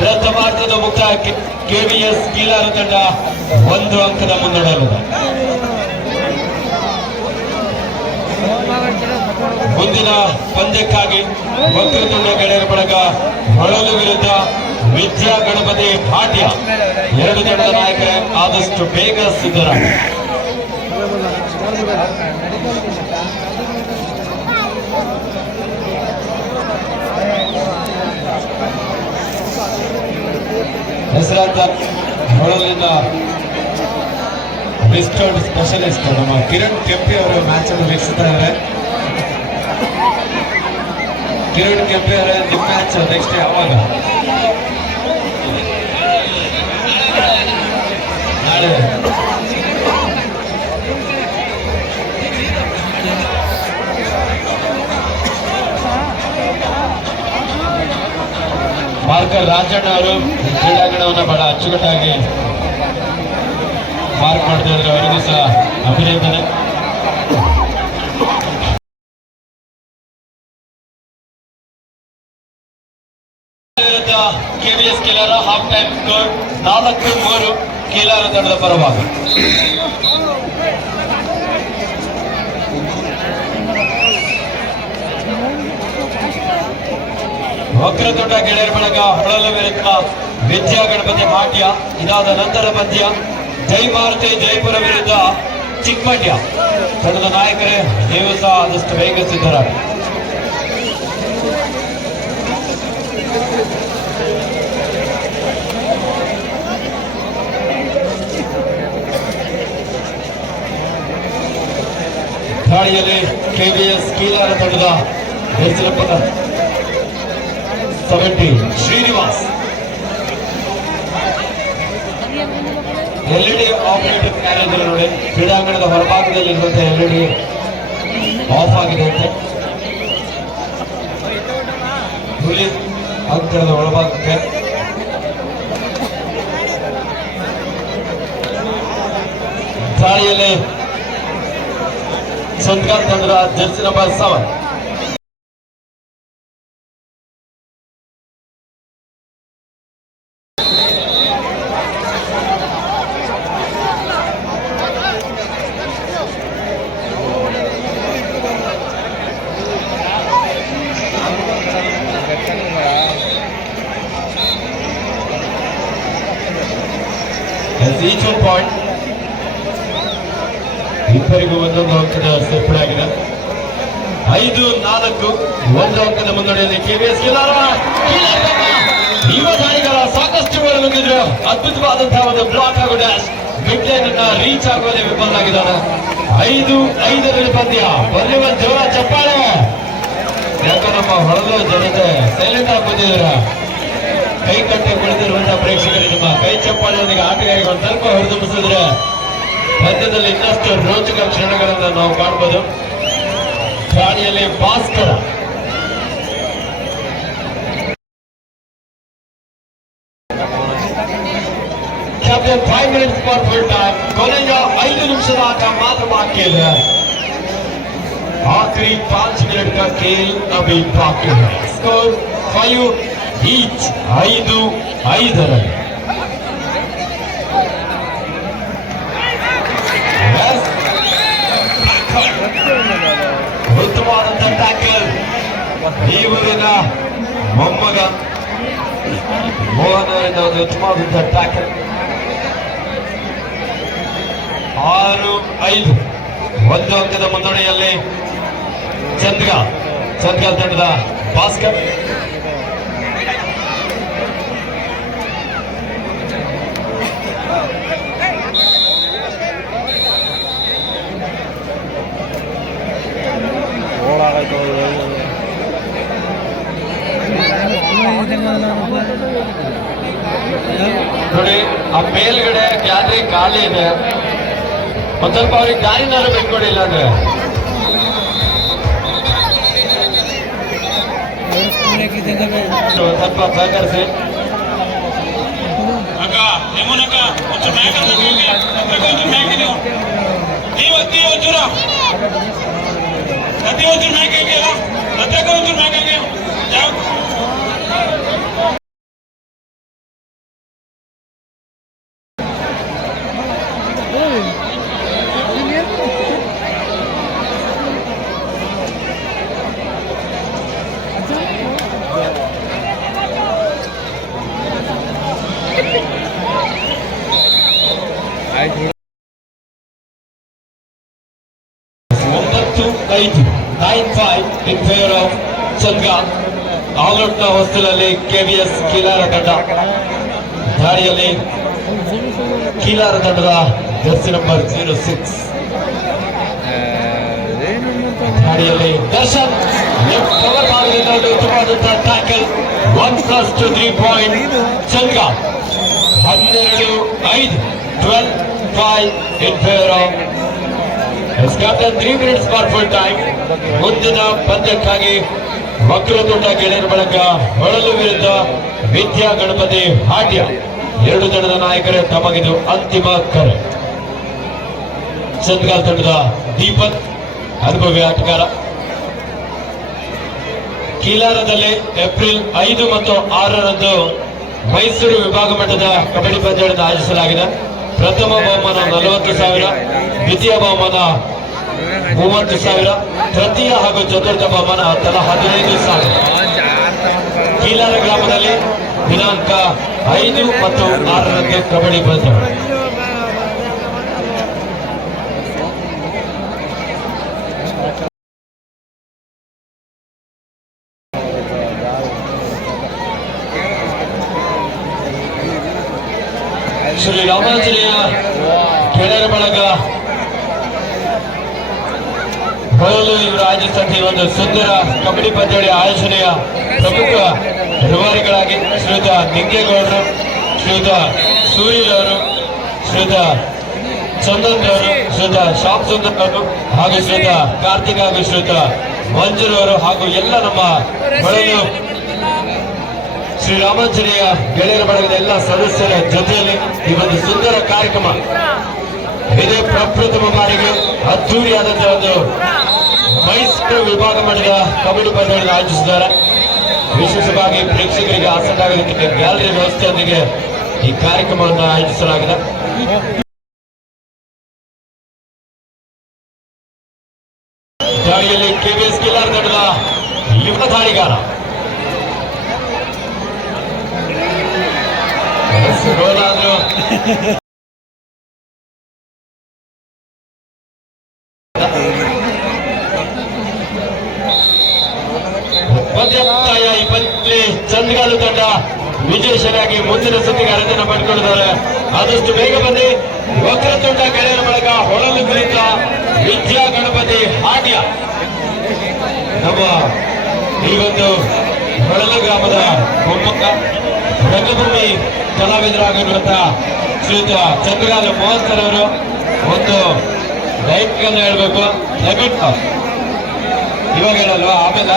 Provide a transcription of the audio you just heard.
ಪ್ರಥಮ ಭಾರತದ ಮುಕ್ತಾಯ ಕೆವಿಎಸ್ ಕೀಲಾರು ತಂಡ 1 ಅಂಕದ ಮುನ್ನಡೆಯಲ್ಲಿದೆ. ಮುಂದಿನ ಪಂದ್ಯಕ್ಕಾಗಿ ವಕ್ರತುಂಡ ಗೆಳೆಯರ ಬಳಗ ಹೊಳಲು ವಿರುದ್ಧ ವಿದ್ಯಾ ಗಣಪತಿ ಭಾಟ್ಯ ಎರಡು ತಂಡದ ನಾಯಕರೇ ಆದಷ್ಟು ಬೇಗ ಸಿದ್ಧರಾಗಿ. ಹೆಸರಾಂತ ಹೊಳಲಿನ ರಿಸ್ಟರ್ಡ್ ಸ್ಪೆಷಲಿಸ್ಟ್ ನಮ್ಮ ಕಿರಣ್ ಕೆಂಪಿ ಅವರು ಮ್ಯಾಚ್ ಅನ್ನು ವೀಕ್ಷಿಸ್ತಾ ಇದ್ದಾರೆ. ಕಿರಣ್ ಕೆಂಪಿ ಅವರ ನಿಮ್ಮ ಮ್ಯಾಚ್ ನೆಕ್ಸ್ಟ್ ಯಾವಾಗ? ನಾಳೆ. ಮಾರ್ಕರ್ ರಾಜಣ್ಣ ಅವರು ಕ್ರೀಡಾಂಗಣವನ್ನು ಬಹಳ ಅಚ್ಚುಕಟ್ಟಾಗಿ ಮಾರ್ಕ್ ಮಾಡ್ತಾ ಇದ್ದಾರೆ. ಅವರಿಗೂ ಸಹ ಅಭಿನಂದನೆ. KVS Keelara half time score 4-3 Keelara ತಂಡದ ಪರವಾಗಿ. ವಕ್ರತುಂಡ ಗೆಳೆಯರ ಬಳಗ ಹೊಳಲು ವಿರುದ್ಧ ವಿದ್ಯಾ ಗಣಪತಿ ಭಾಟ್ಯ. ಇದಾದ ನಂತರ ಪಂದ್ಯ ಜೈ ಮಾರುತಿ ಜೈಪುರ ವಿರುದ್ಧ ಚಿಕ್ಕಮಂಡ್ಯ ತಂಡದ ನಾಯಕರೇ ನೀವು ಸಹ ಆದಷ್ಟು ಬೇಗ ಸಿದ್ಧರಾಗಿ. ದಾಳಿಯಲ್ಲಿ ಕೆವಿಎಸ್ ಕೀಲಾರ ತಂಡದ ಹೆಚ್ಚಿನ ಪದ 70 ಶ್ರೀನಿವಾಸ್. ಎಲ್ಇಡಿ ಆಪರೇಟರ್ ಕ್ಯಾರೇಜ್ ನೋಡಿ ಕ್ರೀಡಾಂಗಣದ ಹೊರಭಾಗದಲ್ಲಿರುವಂತಹ ಎಲ್ಇಡಿ ಆಫ್ ಆಗಿದೆ ಅಂತೆ. ಹುಲಿ ಅಂಕಣದ ಒಳಭಾಗಕ್ಕೆ ದಾಳಿಯಲ್ಲಿ ಸಂಸ್ಕಾರ ತಂಡದ ಜರ್ಸಿ ನಂಬರ್ 7 each 1 point. ಇಬ್ಬರಿಗೂ ಒಂದೊಂದು ಅಂಕದ ಸೇರ್ಪಡೆಯಾಗಿದೆ. 5-4 1 ಅಂಕದ ಮುನ್ನಡೆಯಲ್ಲಿ ಕೆವಿಎಸ್ ಕೀಲಾರ. ಯುವ ದಾಳಿಗಳ ಸಾಕಷ್ಟು ಬಂದಿದ್ರು. ಅದ್ಭುತವಾದಂತಹ ಒಂದು ಬ್ಲಾಕ್ ಹಾಗೂ ಡ್ಯಾಶ್ ಮಿಡ್ ಲೈನ್ ಅನ್ನ ರೀಚ್ ಆಗುವಲ್ಲಿ ವಿಫಲರಾಗಿದ್ದಾರೆ. 5-5 ಪಂದ್ಯ. ಬನ್ನಿ ಒಂದು ಜೋರ ಚಪ್ಪಾಳೆ. ಯಾಕೆ ನಮ್ಮ ಹೊರಲು ಜನತೆ ಸೈಲೆಂಟ್ ಆಗಿ ಬಂದಿದ್ದೀರ. ಕೈ ಕಟ್ಟೆ ಕುಳಿತಿರುವಂತಹ ಪ್ರೇಕ್ಷಕರಿಗೆ ನಿಮ್ಮ ಕೈ ಚಪ್ಪಾಳೆಯೊಂದಿಗೆ ಆಟಗಾರಿಗಳು ಸ್ವಲ್ಪ ಹೊರತುಂಬಿಸಿದ್ರೆ ಪಂದ್ಯದಲ್ಲಿ ಇನ್ನಷ್ಟು ರೋಚಕ ಕ್ಷಣಗಳನ್ನು ನಾವು ಕಾಣಬಹುದು. ದಾಳಿಯಲ್ಲಿ Bhaskar captain 5 minutes for full time. ಕೊನೆಯ 5 ನಿಮಿಷದ ಆಟ ಮಾತ್ರ ಬಾಕಿ ಇದೆ. आखिरी 5 मिनट का खेल अभी बाकी है. Score 5 each. 5-5 रन. ಉತ್ತಮವಾದಂಥ ಟ್ಯಾಕಲ್ ಈ ಊರಿನ ಮೊಮ್ಮಗ ಮೋಹನ್ ಅವರಿಂದ ಒಂದು ಉತ್ತಮವಾದಂಥ ಟ್ಯಾಕಲ್. 6-5 1 ಅಂಕದ ಮುನ್ನಡೆಯಲ್ಲಿ ಚಂದ್ಗಾಲ್ ತಂಡದ ಭಾಸ್ಕರ್. ನೋಡಿ ಆ ಮೇಲ್ಗಡೆ ಗ್ಯಾಲರಿ ಖಾಲಿ ಇದೆ. ಒಂದ್ ಸ್ವಲ್ಪ ಅವ್ರಿಗೆ ದಾರಿನಾರು ಬಿಟ್ಕೊಡಿಲ್ಲ ಅಂದ್ರೆ ಸ್ವಲ್ಪ ಸಹಕರಿಸಿ. ಅಕ್ಕ 9-5 in favor of Chandga. ಆಲ್ಔಟ್ನ ಹೊಸ್ತಿಲಲ್ಲಿ ಕೆವಿಎಸ್ ಕೀಲಾರ ತಂಡ ದಾಳಿಯಲ್ಲಿ ಕೀಲಾರ ತಂಡದ ಜರ್ಸಿ ನಂಬರ್ 06 ದಾಳಿಯಲ್ಲಿ ದರ್ಶನ್ ಲೆಫ್ಟ್ ಕವರ್ ಭಾಗದಿಂದ ಒಂದು ಉತ್ತಮವಾದಂತಹ tackle 1+2 3 point ಚಂದ್ಗ 12-5 12-5 in favor of has gotten 3 minutes for full time. ಮುಂದಿನ ಪಂದ್ಯಕ್ಕಾಗಿ ವಕ್ರತುಂಡ ಗೆಳೆಯರ ಬಳಗ ಹೊಳಲು ವಿರುದ್ಧ ವಿದ್ಯಾ ಗಣಪತಿ ಹಾಟ್ಯ ಎರಡು ತಂಡದ ನಾಯಕರೇ ತಮಗಿದು ಅಂತಿಮ ಕರೆ. ಚಂದ್ಗಾಲ್ ತಂಡದ ದೀಪಕ್ ಅನುಭವಿ ಆಟಗಾರ. ಕೀಲಾರದಲ್ಲಿ ಏಪ್ರಿಲ್ 5 ಮತ್ತು 6ರಂದು ಮೈಸೂರು ವಿಭಾಗ ಮಟ್ಟದ ಕಬಡ್ಡಿ ಪಂದ್ಯಗಳನ್ನು ಆಯೋಜಿಸಲಾಗಿದೆ. ಪ್ರಥಮ ಬಹುಮಾನ 40,000, ದ್ವಿತೀಯ ಬಹುಮಾನ 30,000, ತೃತೀಯ ಹಾಗೂ ಚತುರ್ಥ ಬಹುಮಾನ ತಲಾ 15,000. ಕೀಲಾರ ಗ್ರಾಮದಲ್ಲಿ ದಿನಾಂಕ 5 ಮತ್ತು 6ರಂದು ಕಬಡ್ಡಿ ಪಂದ್ಯ. ಶ್ರೀ ರಾಮಾಂಜನೇಯ ಗೆಳೆಯರ ಬಳಗ ಹೊಳಲು ಇವರು ಆಯೋಜಿಸಿದ ಒಂದು ಸುಂದರ ಕಬಡ್ಡಿ ಪಂದ್ಯಾವಳಿ ಆಯೋಜನೆಯ ಪ್ರಮುಖ ರೂವಾರಿಗಳಾಗಿ ಶ್ರೀಯುತ ನಿಂಗೇಗೌಡರು, ಶ್ರೀಯುತ ಸೂರ್ಯರವರು, ಶ್ರೀಯುತ ಚಂದನ್ ಅವರು, ಶ್ರೀಯುತ ಶ್ಯಾಮ್ ಸುಂದರ್ ಅವರು ಹಾಗೂ ಶ್ರೀಯುತ ಕಾರ್ತಿಕ್ ಹಾಗೂ ಶ್ರೀಯುತ ಮಂಜುರವರು ಹಾಗೂ ಎಲ್ಲ ನಮ್ಮ ಹೊಳಲು ಶ್ರೀರಾಮಾಂಜನೇಯ ಗೆಳೆಯರ ಬಳಗದ ಎಲ್ಲ ಸದಸ್ಯರ ಜೊತೆಯಲ್ಲಿ ಈ ಒಂದು ಸುಂದರ ಕಾರ್ಯಕ್ರಮ ಇದೇ ಪ್ರಪ್ರಥಮ ಬಾರಿಗೆ ಅದ್ದೂರಿಯಾದಂತಹ ಒಂದು ಮೈಸೂರು ವಿಭಾಗ ಮಟ್ಟದ ಕಬಡ್ಡಿ ಪಂದ್ಯಗಳನ್ನು ಆಯೋಜಿಸಿದ್ದಾರೆ. ವಿಶೇಷವಾಗಿ ಪ್ರೇಕ್ಷಕರಿಗೆ ಆಸಕ್ತಾಗೋದಕ್ಕೆ ಗ್ಯಾಲರಿ ವ್ಯವಸ್ಥೆಯೊಂದಿಗೆ ಈ ಕಾರ್ಯಕ್ರಮವನ್ನು ಆಯೋಜಿಸಲಾಗಿದೆ. ದಾಳಿಯಲ್ಲಿ ಕೆವಿಎಸ್ ಕೀಲಾರ ತಂಡದ ಯುವ ದಾಳಿಗಾರ ಗೋಲಾದ್ರು ಪಂದ್ಯಾಯ ಈ ಪಂದ್ಯದಲ್ಲಿ ಚಂದ್ಗಾಲು ತಂಡ ವಿಜೇಶರಾಗಿ ಮುಂದಿನ ಸುತ್ತಿಗೆ ಅರ್ಹತೆ ಪಡ್ಕೊಂಡಿದ್ದಾರೆ. ಆದಷ್ಟು ಬೇಗ ಬಂದು ವಕ್ರತುಂಡ ಗೆಳೆಯರ ಬಳಗ ಹೊಳಲು ವಿರುದ್ಧ ವಿದ್ಯಾ ಗಣಪತಿ ಹಾಟ್ಯ ನಮ್ಮ ಈ ಒಂದು ಹೊಳಲು ಗ್ರಾಮದ ಮೊಮ್ಮಕ್ಕ ರಂಗಭೂಮಿ ಕಲಾವಿದರಾಗಿರುವಂತಹ ಶ್ರೀಯುತ ಚಂದ್ರಗಾಲ ಮೋಹನ್ ಅವರು ಒಂದು ಲೈಕ್ ಅನ್ನು ಹೇಳ್ಬೇಕು. ದಯವಿಟ್ಟು ಇವಾಗ ಹೇಳಲ್ವಾ ಆಮೇಲೆ